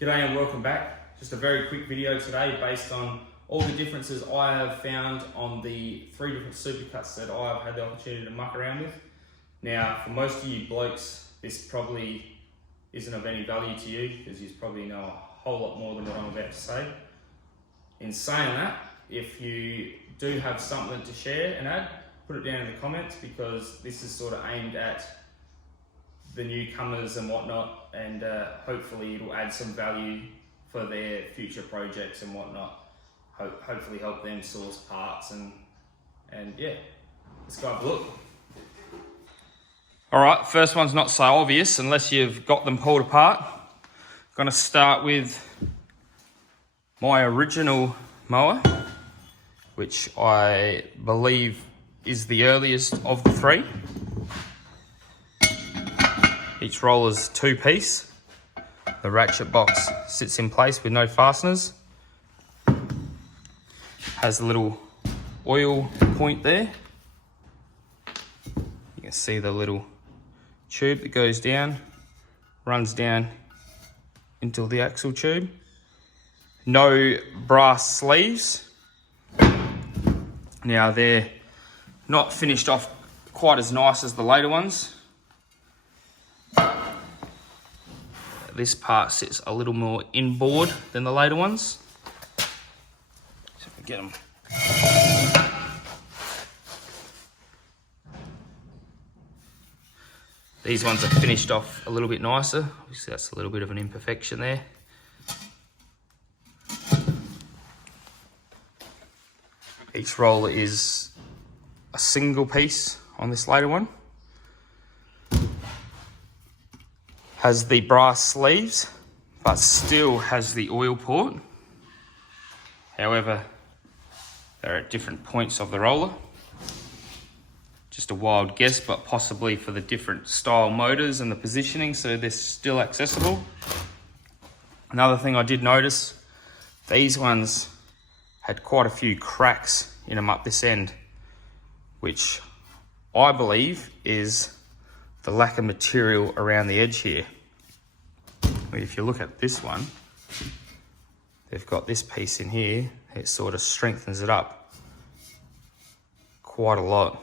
G'day and welcome back. Just a very quick video today based on all the differences I have found on the 3 different supercuts that I've had the opportunity to muck around with. Now, for most of you blokes, this probably isn't of any value to you because you probably know a whole lot more than what I'm about to say. In saying that, if you do have something to share and add, put it down in the comments because this is sort of aimed at the newcomers and whatnot, and hopefully it'll add some value for their future projects and whatnot. Hopefully help them source parts and yeah, let's go have a look. All right, first one's not so obvious unless you've got them pulled apart. I'm gonna start with my original mower, which I believe is the earliest of the 3. Each roller's 2-piece. The ratchet box sits in place with no fasteners. Has a little oil point there. You can see the little tube that goes down, runs down into the axle tube. No brass sleeves. Now they're not finished off quite as nice as the later ones. This part sits a little more inboard than the later ones. So if we get them. These ones are finished off a little bit nicer. Obviously that's a little bit of an imperfection there. Each roller is a single piece on this later one. Has the brass sleeves, but still has the oil port. However, they're at different points of the roller. Just a wild guess, but possibly for the different style motors and the positioning, so they're still accessible. Another thing I did notice, these ones had quite a few cracks in them up this end, which I believe is the lack of material around the edge here. If you look at this one, they've got this piece in here, it sort of strengthens it up quite a lot.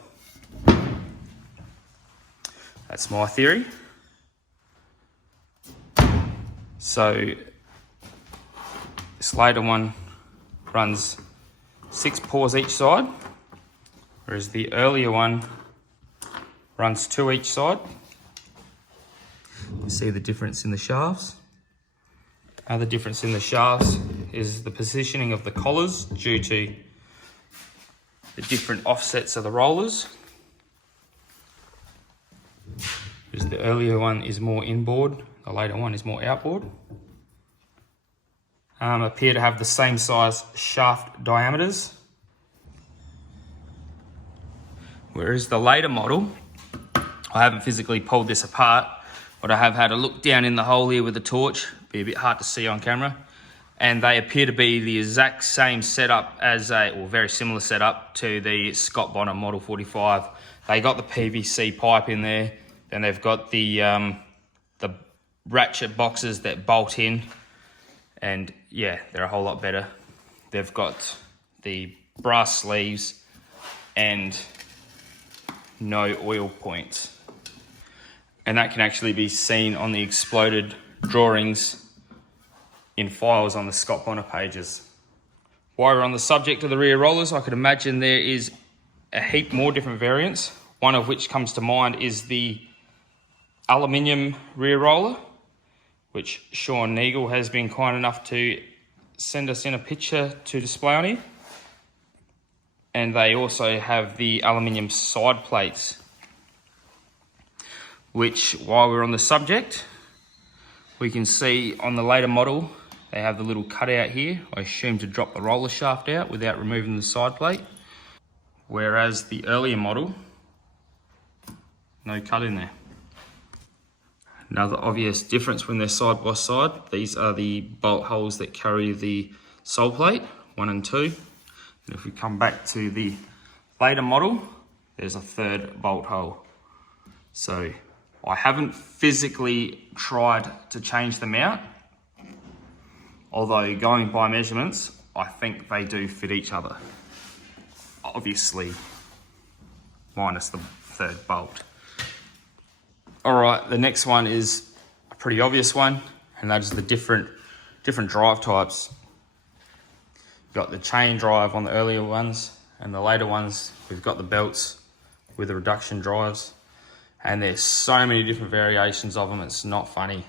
That's my theory. So this later one runs 6 paws each side, whereas the earlier one runs 2 each side. You see the difference in the shafts. Other difference in the shafts is the positioning of the collars due to the different offsets of the rollers. Because the earlier one is more inboard, the later one is more outboard. Appear to have the same size shaft diameters. Whereas the later model, I haven't physically pulled this apart, but I have had a look down in the hole here with the torch. Be a bit hard to see on camera. And they appear to be the exact same setup as or very similar setup to the Scott Bonnar Model 45. They got the PVC pipe in there, then they've got the ratchet boxes that bolt in, and yeah, they're a whole lot better. They've got the brass sleeves and no oil points. And that can actually be seen on the exploded drawings in files on the Scott Bonnar pages. While we're on the subject of the rear rollers, I could imagine there is a heap more different variants. One of which comes to mind is the aluminium rear roller, which Sean Neagle has been kind enough to send us in a picture to display on here. And they also have the aluminium side plates, which, while we're on the subject, we can see on the later model, they have the little cutout here, I assume to drop the roller shaft out without removing the side plate. Whereas the earlier model, no cut in there. Another obvious difference when they're side by side, these are the bolt holes that carry the sole plate, 1 and 2. And if we come back to the later model, there's a 3rd bolt hole. So I haven't physically tried to change them out, Although going by measurements, I think they do fit each other. Obviously, minus the third bolt. All right, the next one is a pretty obvious one, and that is the different drive types. You've got the chain drive on the earlier ones, and the later ones, we've got the belts with the reduction drives. And there's so many different variations of them, it's not funny.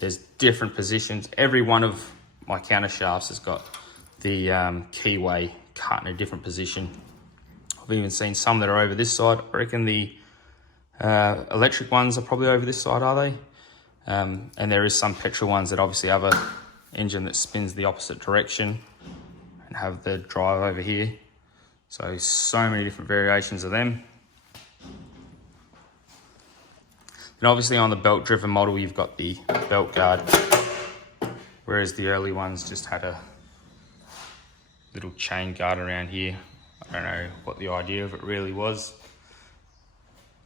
There's different positions. Every one of my counter shafts has got the keyway cut in a different position. I've even seen some that are over this side. I reckon the electric ones are probably over this side, are they? And there is some petrol ones that obviously have a engine that spins the opposite direction and have the drive over here. So many different variations of them. And obviously on the belt driven model, you've got the belt guard, whereas the early ones just had a little chain guard around here. I don't know what the idea of it really was.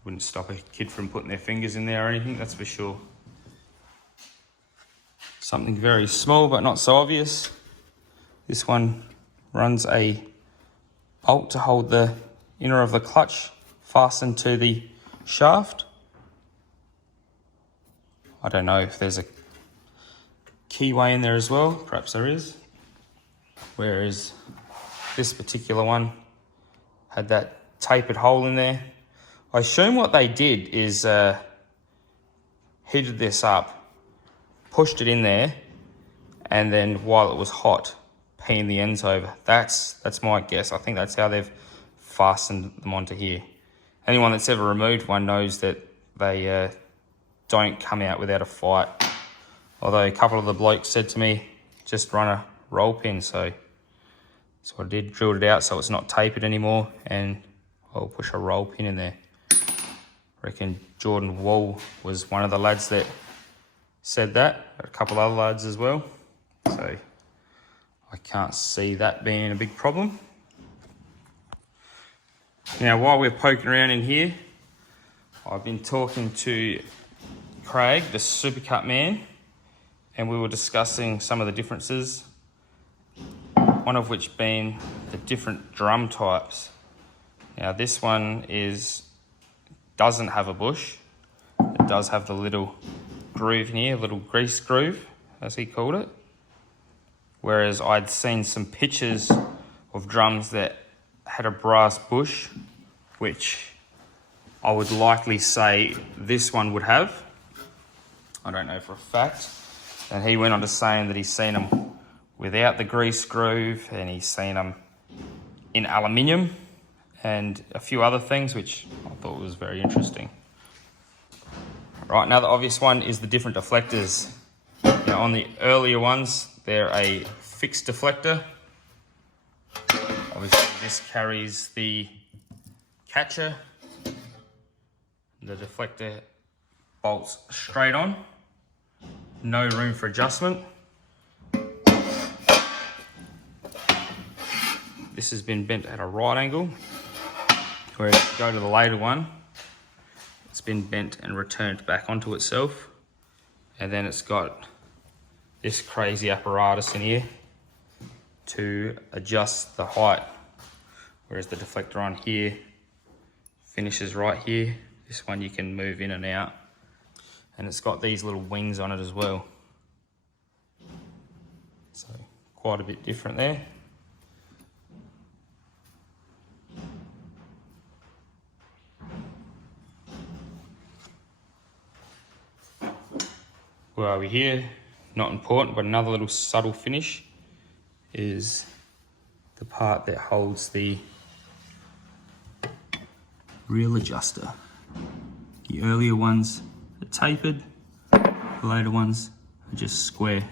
Wouldn't stop a kid from putting their fingers in there or anything, that's for sure. Something very small but not so obvious. This one runs a bolt to hold the inner of the clutch fastened to the shaft. I don't know if there's a keyway in there as well, perhaps there is. Whereas this particular one had that tapered hole in there. I assume what they did is heated this up, pushed it in there, and then while it was hot, peened the ends over. That's my guess. I think that's how they've fastened them onto here. Anyone that's ever removed one knows that they don't come out without a fight. Although a couple of the blokes said to me, just run a roll pin. So I did, drilled it out so it's not tapered anymore, and I'll push a roll pin in there. I reckon Jordan Wall was one of the lads that said that, a couple other lads as well. So I can't see that being a big problem. Now, while we're poking around in here, I've been talking to Craig, the Supercut man, and we were discussing some of the differences, one of which being the different drum types. Now this one doesn't have a bush. It does have the little groove in here, a little grease groove, as he called it. Whereas I'd seen some pictures of drums that had a brass bush, which I would likely say this one would have. I don't know for a fact. And he went on to saying that he's seen them without the grease groove, and he's seen them in aluminium and a few other things, which I thought was very interesting. Right, now the obvious one is the different deflectors. Now on the earlier ones, they're a fixed deflector. Obviously this carries the catcher. The deflector bolts straight on. No room for adjustment. This has been bent at a right angle, whereas if you go to the later one, it's been bent and returned back onto itself. And then it's got this crazy apparatus in here to adjust the height, whereas the deflector on here finishes right here. This one you can move in and out. And it's got these little wings on it as well. So quite a bit different there. Where are we here? Not important, but another little subtle finish is the part that holds the reel adjuster. The earlier ones are tapered, the later ones are just square.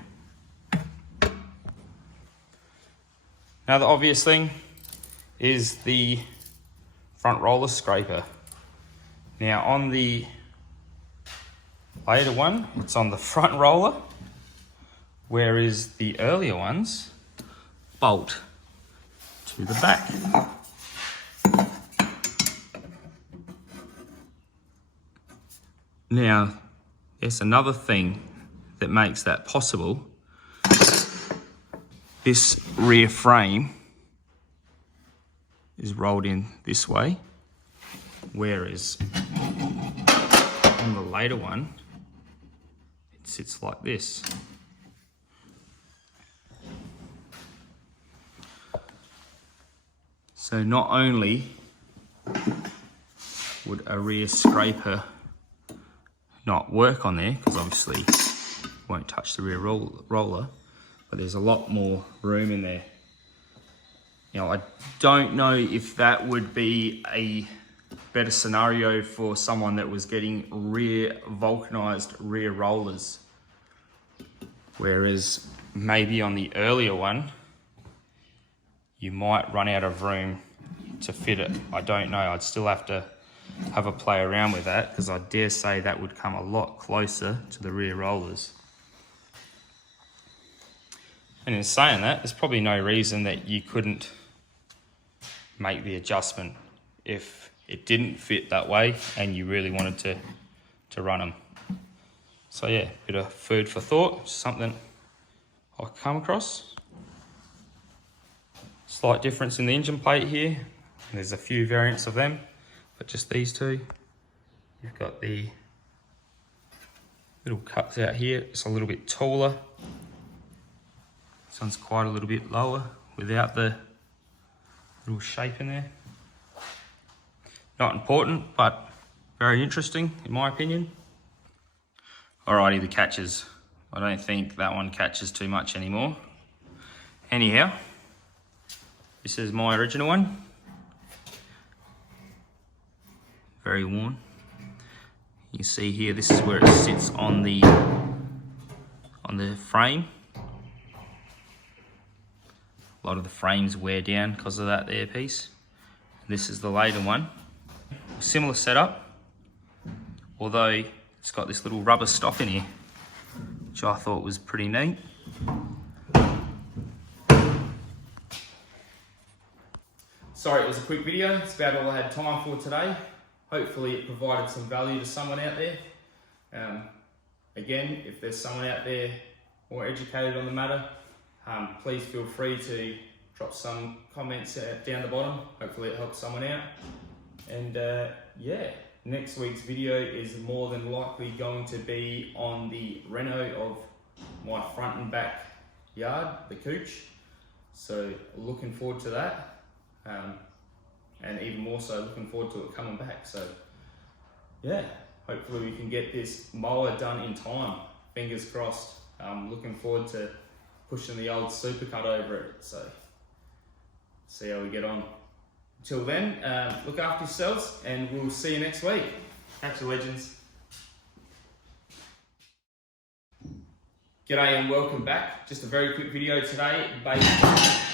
Now the obvious thing is the front roller scraper. Now on the later one, it's on the front roller, whereas the earlier ones bolt to the back. Now, there's another thing that makes that possible, this rear frame is rolled in this way, whereas on the later one, it sits like this. So not only would a rear scraper not work on there, because obviously it won't touch the rear roller, but there's a lot more room in there. You know, I don't know if that would be a better scenario for someone that was getting vulcanized rear rollers. Whereas maybe on the earlier one, you might run out of room to fit it. I don't know, I'd still have to have a play around with that, because I dare say that would come a lot closer to the rear rollers. And in saying that, there's probably no reason that you couldn't make the adjustment if it didn't fit that way and you really wanted to run them. So yeah, bit of food for thought, something I'll come across. Slight difference in the engine plate here. There's a few variants of them, but just these two. You've got the little cuts out here. It's a little bit taller. This one's quite a little bit lower without the little shape in there. Not important, but very interesting in my opinion. Alrighty, the catches. I don't think that one catches too much anymore. Anyhow, this is my original one. Very worn. You see here, this is where it sits on the frame. A lot of the frames wear down because of that there piece. This is the later one. Similar setup, although it's got this little rubber stop in here, which I thought was pretty neat. Sorry, it was a quick video. It's about all I had time for today. Hopefully it provided some value to someone out there. Again, if there's someone out there more educated on the matter, please feel free to drop some comments down the bottom. Hopefully it helps someone out. And yeah, next week's video is more than likely going to be on the reno of my front and back yard, the couch. So looking forward to that. And even more so looking forward to it coming back. So yeah, hopefully we can get this mower done in time. Fingers crossed. Looking forward to pushing the old Supercut over it. So see how we get on. Until then, look after yourselves and we'll see you next week. Catch you, legends. G'day and welcome back. Just a very quick video today based